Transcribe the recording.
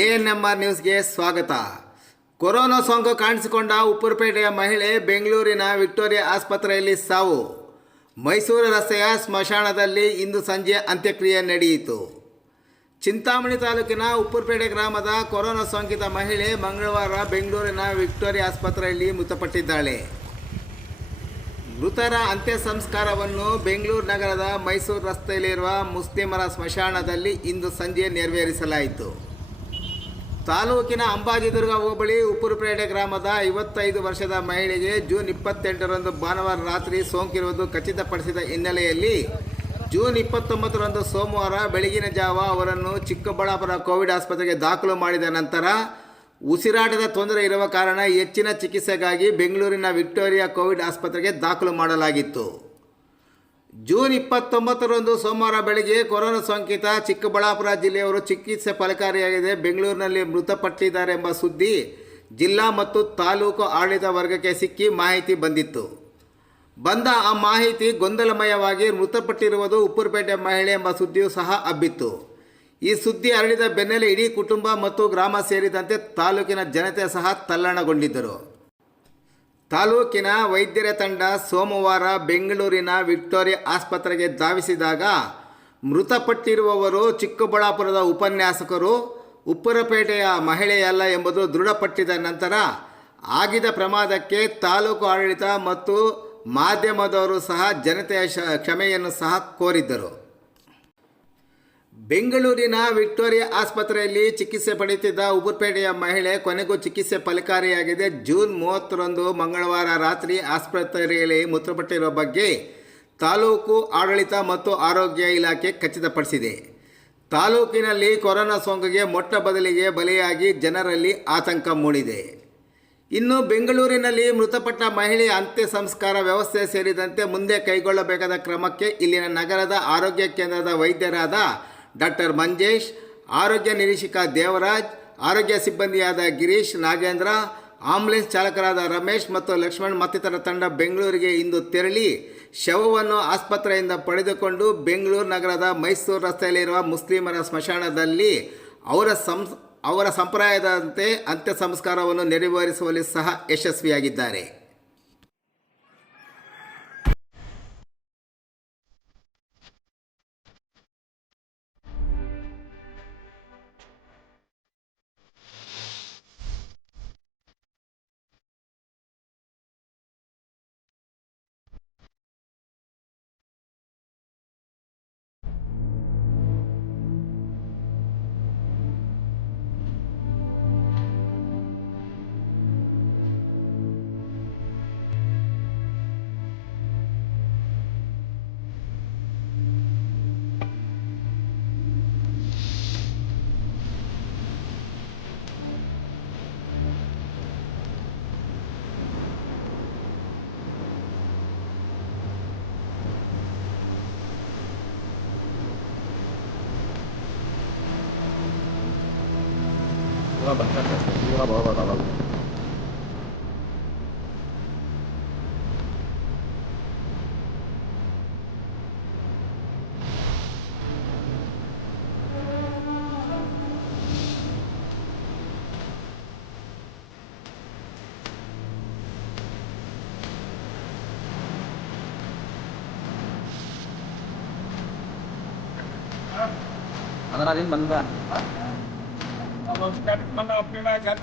ANMR ನ್ಯೂಸ್ಗೆ ಸ್ವಾಗತ. Corona ಸೋಂಕು ಕಾಣಿಸಿಕೊಂಡ ಉಪ್ಪರಪೇಟೆಯ ಮಹಿಳೆ ಬೆಂಗಳೂರಿನ ವಿಕ್ಟೋರಿಯಾ ಆಸ್ಪತ್ರೆಯಲ್ಲಿ ಸಾವು. ಮೈಸೂರು ರಸ್ತೆಯ ಸ್ಮಶಾನದಲ್ಲಿ ಇಂದು ಸಂಜೆ ಅಂತ್ಯಕ್ರಿಯೆ ನಡೆಯಿತು. ಚಿಂತಾಮಣಿ ತಾಲೂಕಿನ ಉಪ್ಪರಪೇಟೆ ಗ್ರಾಮದ ಕೊರೋನಾ ಸೋಂಕಿತ ಮಹಿಳೆ ಮಂಗಳವಾರ ಬೆಂಗಳೂರಿನ ವಿಕ್ಟೋರಿಯಾ ಆಸ್ಪತ್ರೆಯಲ್ಲಿ ಮೃತಪಟ್ಟಿದ್ದಾಳೆ. ಮೃತರ ಅಂತ್ಯ ಸಂಸ್ಕಾರವನ್ನು ಬೆಂಗಳೂರು ನಗರದ ಮೈಸೂರು ರಸ್ತೆಯಲ್ಲಿರುವ ಮುಸ್ಲಿಮರ ಸ್ಮಶಾನದಲ್ಲಿ ಇಂದು ಸಂಜೆ ನೆರವೇರಿಸಲಾಯಿತು. ತಾಲೂಕಿನ ಅಂಬಾಜಿದುರ್ಗ ಹೋಬಳಿ ಉಪ್ಪರಪೇಟೆ ಗ್ರಾಮದ 55 ವರ್ಷದ ಮಹಿಳೆಗೆ ಜೂನ್ 28ರಂದು ಭಾನುವಾರ ರಾತ್ರಿ ಸೋಂಕಿರುವುದು ಖಚಿತಪಡಿಸಿದ ಹಿನ್ನೆಲೆಯಲ್ಲಿ ಜೂನ್ 29ರಂದು ಸೋಮವಾರ ಬೆಳಗಿನ ಜಾವ ಅವರನ್ನು ಚಿಕ್ಕಬಳ್ಳಾಪುರ ಕೋವಿಡ್ ಆಸ್ಪತ್ರೆಗೆ ದಾಖಲು ಮಾಡಿದ ನಂತರ ಉಸಿರಾಟದ ತೊಂದರೆ ಇರುವ ಕಾರಣ ಹೆಚ್ಚಿನ ಚಿಕಿತ್ಸೆಗಾಗಿ ಬೆಂಗಳೂರಿನ ವಿಕ್ಟೋರಿಯಾ ಕೋವಿಡ್ ಆಸ್ಪತ್ರೆಗೆ ದಾಖಲು ಮಾಡಲಾಗಿತ್ತು. ಜೂನ್ 29ರಂದು ಸೋಮವಾರ ಬೆಳಗ್ಗೆ ಕೊರೋನಾ ಸೋಂಕಿತ ಚಿಕ್ಕಬಳ್ಳಾಪುರ ಜಿಲ್ಲೆಯವರು ಚಿಕಿತ್ಸೆ ಫಲಕಾರಿಯಾಗಿದೆ, ಬೆಂಗಳೂರಿನಲ್ಲಿ ಮೃತಪಟ್ಟಿದ್ದಾರೆ ಎಂಬ ಸುದ್ದಿ ಜಿಲ್ಲಾ ಮತ್ತು ತಾಲೂಕು ಆಡಳಿತ ವರ್ಗಕ್ಕೆ ಸಿಕ್ಕಿ ಮಾಹಿತಿ ಬಂದಿತ್ತು. ಆ ಮಾಹಿತಿ ಗೊಂದಲಮಯವಾಗಿ ಮೃತಪಟ್ಟಿರುವುದು ಉಪ್ಪರಪೇಟೆ ಮಹಿಳೆ ಎಂಬ ಸುದ್ದಿಯೂ ಸಹ ಹಬ್ಬಿತ್ತು. ಈ ಸುದ್ದಿ ಹರಡಿದ ಬೆನ್ನಲ್ಲೇ ಇಡೀ ಕುಟುಂಬ ಮತ್ತು ಗ್ರಾಮ ಸೇರಿದಂತೆ ತಾಲೂಕಿನ ಜನತೆ ಸಹ ತಲ್ಲಣಗೊಂಡಿದ್ದರು. ತಾಲೂಕಿನ ವೈದ್ಯರ ತಂಡ ಸೋಮವಾರ ಬೆಂಗಳೂರಿನ ವಿಕ್ಟೋರಿಯಾ ಆಸ್ಪತ್ರೆಗೆ ಧಾವಿಸಿದಾಗ ಮೃತಪಟ್ಟಿರುವವರು ಚಿಕ್ಕಬಳ್ಳಾಪುರದ ಉಪನ್ಯಾಸಕರು, ಉಪ್ಪರಪೇಟೆಯ ಮಹಿಳೆಯಲ್ಲ ಎಂಬುದು ದೃಢಪಟ್ಟಿದ ನಂತರ ಆಗಿದ ಪ್ರಮಾದಕ್ಕೆ ತಾಲೂಕು ಆಡಳಿತ ಮತ್ತು ಮಾಧ್ಯಮದವರು ಸಹ ಜನತೆಯ ಕ್ಷಮೆಯನ್ನು ಸಹ ಕೋರಿದ್ದರು. ಬೆಂಗಳೂರಿನ ವಿಕ್ಟೋರಿಯಾ ಆಸ್ಪತ್ರೆಯಲ್ಲಿ ಚಿಕಿತ್ಸೆ ಪಡೆಯುತ್ತಿದ್ದ ಉಪ್ಪರಪೇಟೆಯ ಮಹಿಳೆ ಕೊನೆಗೂ ಚಿಕಿತ್ಸೆ ಫಲಕಾರಿಯಾಗಿದೆ. ಜೂನ್ 30ರಂದು ಮಂಗಳವಾರ ರಾತ್ರಿ ಆಸ್ಪತ್ರೆಯಲ್ಲಿ ಮೃತಪಟ್ಟಿರುವ ಬಗ್ಗೆ ತಾಲೂಕು ಆಡಳಿತ ಮತ್ತು ಆರೋಗ್ಯ ಇಲಾಖೆ ಖಚಿತಪಡಿಸಿದೆ. ತಾಲೂಕಿನಲ್ಲಿ ಕೊರೋನಾ ಸೋಂಕಿಗೆ ಮೊಟ್ಟ ಬದಲಿಗೆ ಬಲಿಯಾಗಿ ಜನರಲ್ಲಿ ಆತಂಕ ಮೂಡಿದೆ. ಇನ್ನು ಬೆಂಗಳೂರಿನಲ್ಲಿ ಮೃತಪಟ್ಟ ಮಹಿಳೆಯ ಅಂತ್ಯ ಸಂಸ್ಕಾರ ವ್ಯವಸ್ಥೆ ಸೇರಿದಂತೆ ಮುಂದೆ ಕೈಗೊಳ್ಳಬೇಕಾದ ಕ್ರಮಕ್ಕೆ ಇಲ್ಲಿನ ನಗರದ ಆರೋಗ್ಯ ಕೇಂದ್ರದ ವೈದ್ಯರಾದ ಡಾಕ್ಟರ್ ಮಂಜೇಶ್, ಆರೋಗ್ಯ ನಿರೀಕ್ಷಕ ದೇವರಾಜ್, ಆರೋಗ್ಯ ಸಿಬ್ಬಂದಿಯಾದ ಗಿರೀಶ್, ನಾಗೇಂದ್ರ, ಆಂಬುಲೆನ್ಸ್ ಚಾಲಕರಾದ ರಮೇಶ್ ಮತ್ತು ಲಕ್ಷ್ಮಣ್ ಮತ್ತಿತರ ತಂಡ ಬೆಂಗಳೂರಿಗೆ ಇಂದು ತೆರಳಿ ಶವವನ್ನು ಆಸ್ಪತ್ರೆಯಿಂದ ಪಡೆದುಕೊಂಡು ಬೆಂಗಳೂರು ನಗರದ ಮೈಸೂರು ರಸ್ತೆಯಲ್ಲಿರುವ ಮುಸ್ಲಿಮರ ಸ್ಮಶಾನದಲ್ಲಿ ಅವರ ಸಂಪ್ರದಾಯದಂತೆ ಅಂತ್ಯ ಸಂಸ್ಕಾರವನ್ನು ನೆರವೇರಿಸುವಲ್ಲಿ ಸಹ ಯಶಸ್ವಿಯಾಗಿದ್ದಾರೆ. Ano natin banda? Mana opera kan?